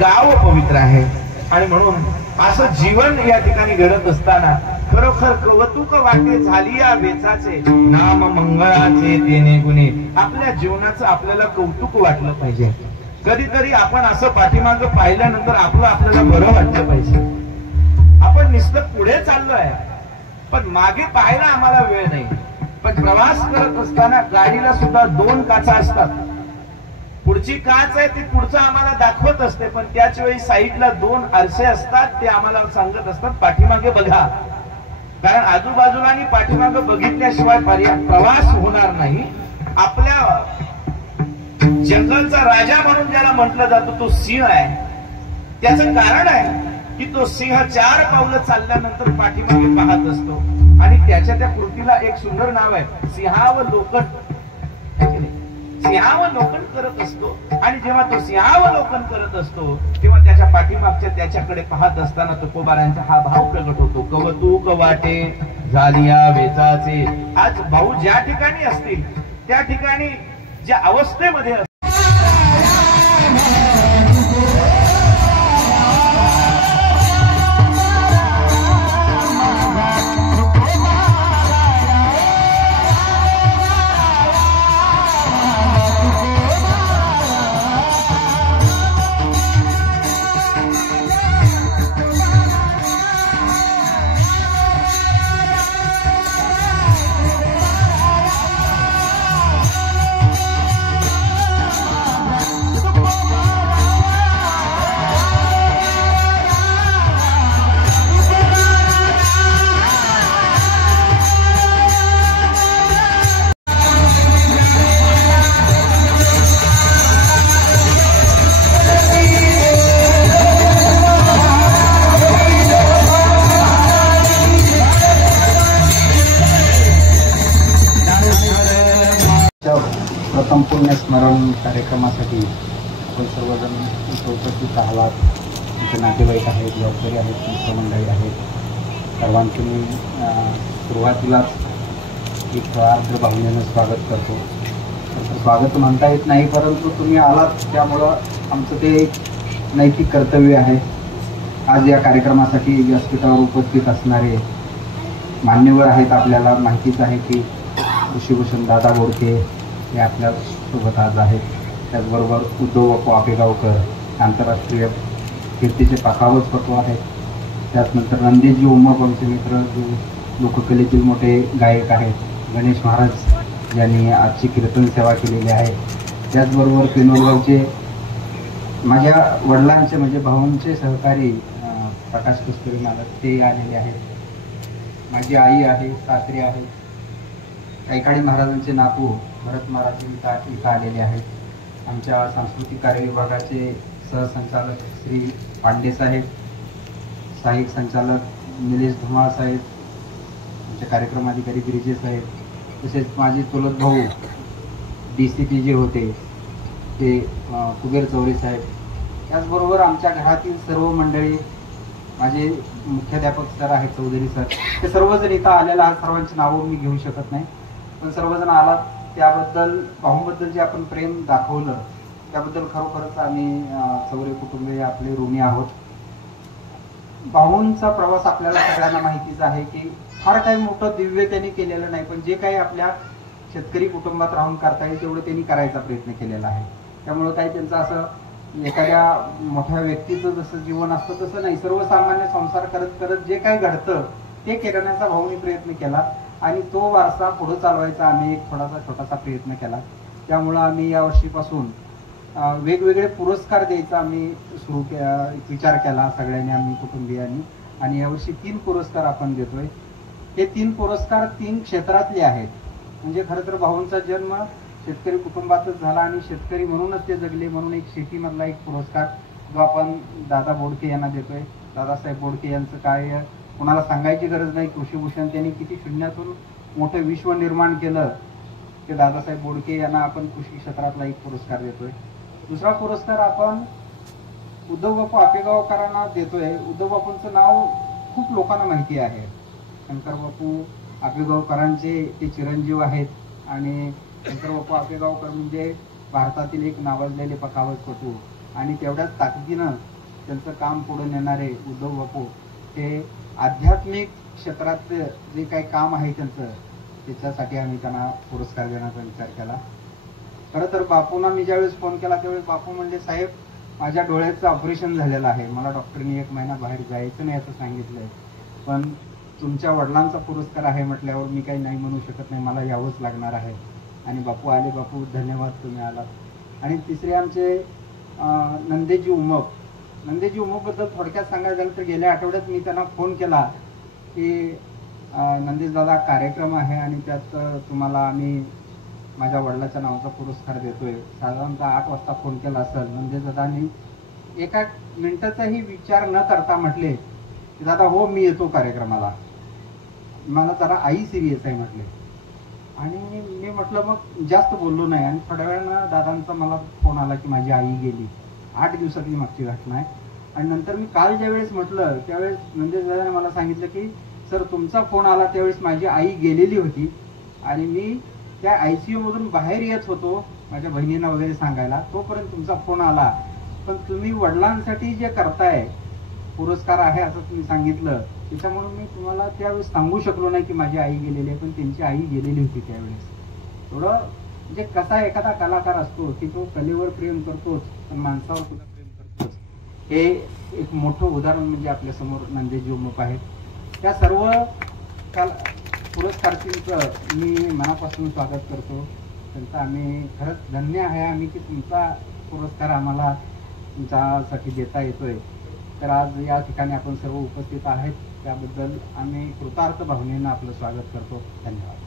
गाव पवित्र आहे. आणि म्हणून असं जीवन या ठिकाणी घडत असताना खरोखर कौतुक वाटे झाली या वेचाचे, नाम मंगळाचे तेने गुणे. आपल्या जीवनाचं आपल्याला कौतुक वाटलं पाहिजे. कधीतरी आपण असं पाठीमागं पाहिल्यानंतर आपल्याला बरं वाटलं पाहिजे. आपण नुसतं पुढे चाललोय पण मागे पाहायला आम्हाला वेळ नाही. पण प्रवास करत असताना गाडीला सुद्धा 2 काचा असतात. पुढची काच आहे ती पुढचं आम्हाला दाखवत असते, पण त्याच वेळी साईडला 2 आरसे असतात. ते आम्हाला सांगत असतात पाठीमागे बघा. कारण आजूबाजूला आणि पाठीमागे बघितल्याशिवाय प्रवास होणार नाही. आपल्या जंगलचा राजा म्हणून ज्याला म्हटलं जातं तो सिंह आहे. त्याचं कारण आहे की तो सिंह 4 पावलं चालल्यानंतर पाठीमागे पाहत असतो. आणि त्याच्या त्या कृतीला एक सुंदर नाव आहे, सिंहावलोकन. सिंहावलोकन करत असतो. आणि जेव्हा तो सिंहावलोकन करत असतो तेव्हा त्याच्या पाठीमागच्या त्याच्याकडे पाहत असताना तुकोबारांचा हा भाव प्रगट होतो, कौतुक वाटे झालिया वेचाचे. आज भाऊ ज्या ठिकाणी असतील त्या ठिकाणी ज्या अवस्थेमध्ये असतील प्रथम पुण्यस्मरण कार्यक्रमासाठी आपण सर्वजण उपस्थित आहात. तुमचे नातेवाईक आहेत, जबाबदारी आहेत, मित्रमंडळी आहेत. सर्वांचे मी सुरुवातीलाच एक आर्द्र भावनेनं स्वागत करतो. स्वागत म्हणता येत नाही, परंतु तुम्ही आलात त्यामुळं आमचं ते एक नैतिक कर्तव्य आहे. आज या कार्यक्रमासाठी व्यासपीठावर उपस्थित असणारे मान्यवर आहेत. आपल्याला माहितीच आहे की ऋषीभूषण दादा बोडके हे आपल्या सोबत आज आहेत. त्याचबरोबर उद्धव बापू आपेगावकर आंतरराष्ट्रीय कीर्तीचे पाखावतपटू आहेत. त्याचनंतर नंदेजी उमापंचे मित्र जे लोककलेतील मोठे गायक आहेत. गणेश महाराज यांनी आजची कीर्तन सेवा केलेली आहे. त्याचबरोबर पिनोरगावचे माझ्या वडिलांचे म्हणजे भाऊंचे सहकारी प्रकाश कस्तुरी मालक ते आलेले आहेत. माझी आई आहे, सासरी आहे. कैकाडी महाराजांचे नातू भरत महाराज इथं आलेले आहेत. आमच्या सांस्कृतिक कार्य विभागाचे सहसंचालक श्री पांडे साहेब, सहाय्यक संचालक निलेश धुमाळ साहेब, आमचे कार्यक्रम अधिकारी गिरिजे साहेब, तसेच माझे चुलत भाऊ DCP जे होते ते कुबेर चौरे साहेब. त्याचबरोबर आमच्या घरातील सर्व मंडळी, माझे मुख्याध्यापक सर आहेत चौधरी सर, ते सर्वजण इथं आलेला आहात. सर्वांची नावं मी घेऊ शकत नाही, पण सर्वजण आलात त्याबद्दल, भाऊंबद्दल जे आपण प्रेम दाखवलं त्याबद्दल खरोखरच आम्ही चौरे कुटुंबीय आपले ऋणी आहोत. भाऊंचा प्रवास आपल्याला सगळ्यांना माहितीच आहे की फार काही मोठं दिव्य त्यांनी केलेलं नाही, पण जे काही आपल्या शेतकरी कुटुंबात राहून करता येईल तेवढं त्यांनी करायचा प्रयत्न केलेला आहे. त्यामुळं काही त्यांचं असं एखाद्या मोठ्या व्यक्तीचं जसं जीवन असतं तसं नाही, सर्वसामान्य संसार करत करत जे काही घडतं ते करण्याचा भाऊंनी प्रयत्न केला आणि तो वारसा पुढे चालवायचा आम्ही एक छोटासा प्रयत्न केला. त्यामुळं आम्ही यावर्षीपासून वेगवेगळे पुरस्कार द्यायचा आम्ही विचार केला सगळ्यांनी, आम्ही कुटुंबियांनी. आणि यावर्षी 3 पुरस्कार आपण देतोय. हे 3 पुरस्कार 3 क्षेत्रातले आहेत. म्हणजे खरं तर भाऊंचा जन्म शेतकरी कुटुंबातच झाला आणि शेतकरी म्हणूनच ते जगले, म्हणून एक शेतीमधला एक पुरस्कार जो आपण दादा बोडके यांना देतोय. दादासाहेब बोडके यांचं कार्य कोणाला सांगायची गरज नाही. कृषीभूषण त्यांनी किती शून्यातून मोठं विश्व निर्माण केलं ते दादासाहेब बोडके यांना आपण कृषी क्षेत्रातला एक पुरस्कार देतोय. दुसरा पुरस्कार आपण उद्धव बापू आपेगावकरांना देतोय. उद्धव बापूंचं नाव खूप लोकांना माहिती आहे. शंकर बापू आपेगावकरांचे ते चिरंजीव आहेत आणि शंकर बापू आपेगावकर म्हणजे भारतातील एक नावाजलेले पखावजपटू. आणि तेवढ्याच ताकदीनं त्यांचं काम पुढे नेणारे उद्धव बापू हे आध्यात्मिक क्षेत्रात जे काही काम आहे त्यांचं, त्याच्यासाठी आम्ही त्यांना पुरस्कार देण्याचा विचार केला. खरं तर बापूंना मी ज्यावेळेस फोन केला त्यावेळेस बापू म्हणले, साहेब माझ्या डोळ्याचं ऑपरेशन झालेलं आहे, मला डॉक्टरनी 1 महिना बाहेर जायचं नाही असं सांगितलंय, पण तुमच्या वडिलांचा पुरस्कार आहे म्हटल्यावर मी काही नाही म्हणू शकत नाही, मला यावंच लागणार आहे. आणि बापू आले. बापू धन्यवाद, तुम्ही आलात. आणि तिसरे आमचे नंदेजी उमप. नंदेजी उमपबद्दल थोडक्यात सांगायचं झालं तर गेल्या आठवड्यात मी त्यांना फोन केला की नंदेश दादा कार्यक्रम आहे आणि त्यात तुम्हाला आम्ही माझ्या वडिलाच्या नावाचा पुरस्कार देतोय. साधारणतः 8 वाजता फोन केला असेल. नंदेश दादांनी एका मिनिटाचाही विचार न करता म्हटले की दादा हो मी येतो कार्यक्रमाला, मला जरा आई सिरियस आहे म्हटले. आणि मी म्हटलं मग जास्त बोललो नाही. आणि थोड्या वेळानं दादांचा मला फोन आला की माझी आई गेली. 8 दिवसातली मागची घटना आहे. आणि नंतर मी काल ज्यावेळेस म्हटलं त्यावेळेस नंदेश दादाने मला सांगितलं की सर तुमचा फोन आला त्यावेळेस माझी आई गेलेली होती आणि मी त्या ICU मधून बाहेर येत होतो माझ्या बहिणींना वगैरे सांगायला, तोपर्यंत तुमचा फोन आला. पण तुम्ही वडिलांसाठी जे करताय पुरस्कार आहे असं तुम्ही सांगितलं, त्याच्यामुळे मी तुम्हाला त्यावेळेस सांगू शकलो नाही की माझी आई गेलेली आहे, पण त्यांची आई गेलेली होती त्यावेळेस. थोडं म्हणजे कसा एखादा कलाकार असतो की तो कलेवर प्रेम करतोच पण माणसावर सुद्धा प्रेम करतोच, हे एक मोठं उदाहरण म्हणजे आपल्या समोर नंदेजी उमप आहेत. त्या सर्व पुरस्कारार्थींचं मी मनापासून स्वागत करतो. त्यांचं आम्ही खरंच धन्य आहे आम्ही की तुमचा पुरस्कार आम्हाला तुमच्यासाठी देता येतोय. तर आज या ठिकाणी आपण सर्व उपस्थित आहेत त्याबद्दल आम्ही कृतार्थ भावनेनं आपलं स्वागत करतो. धन्यवाद.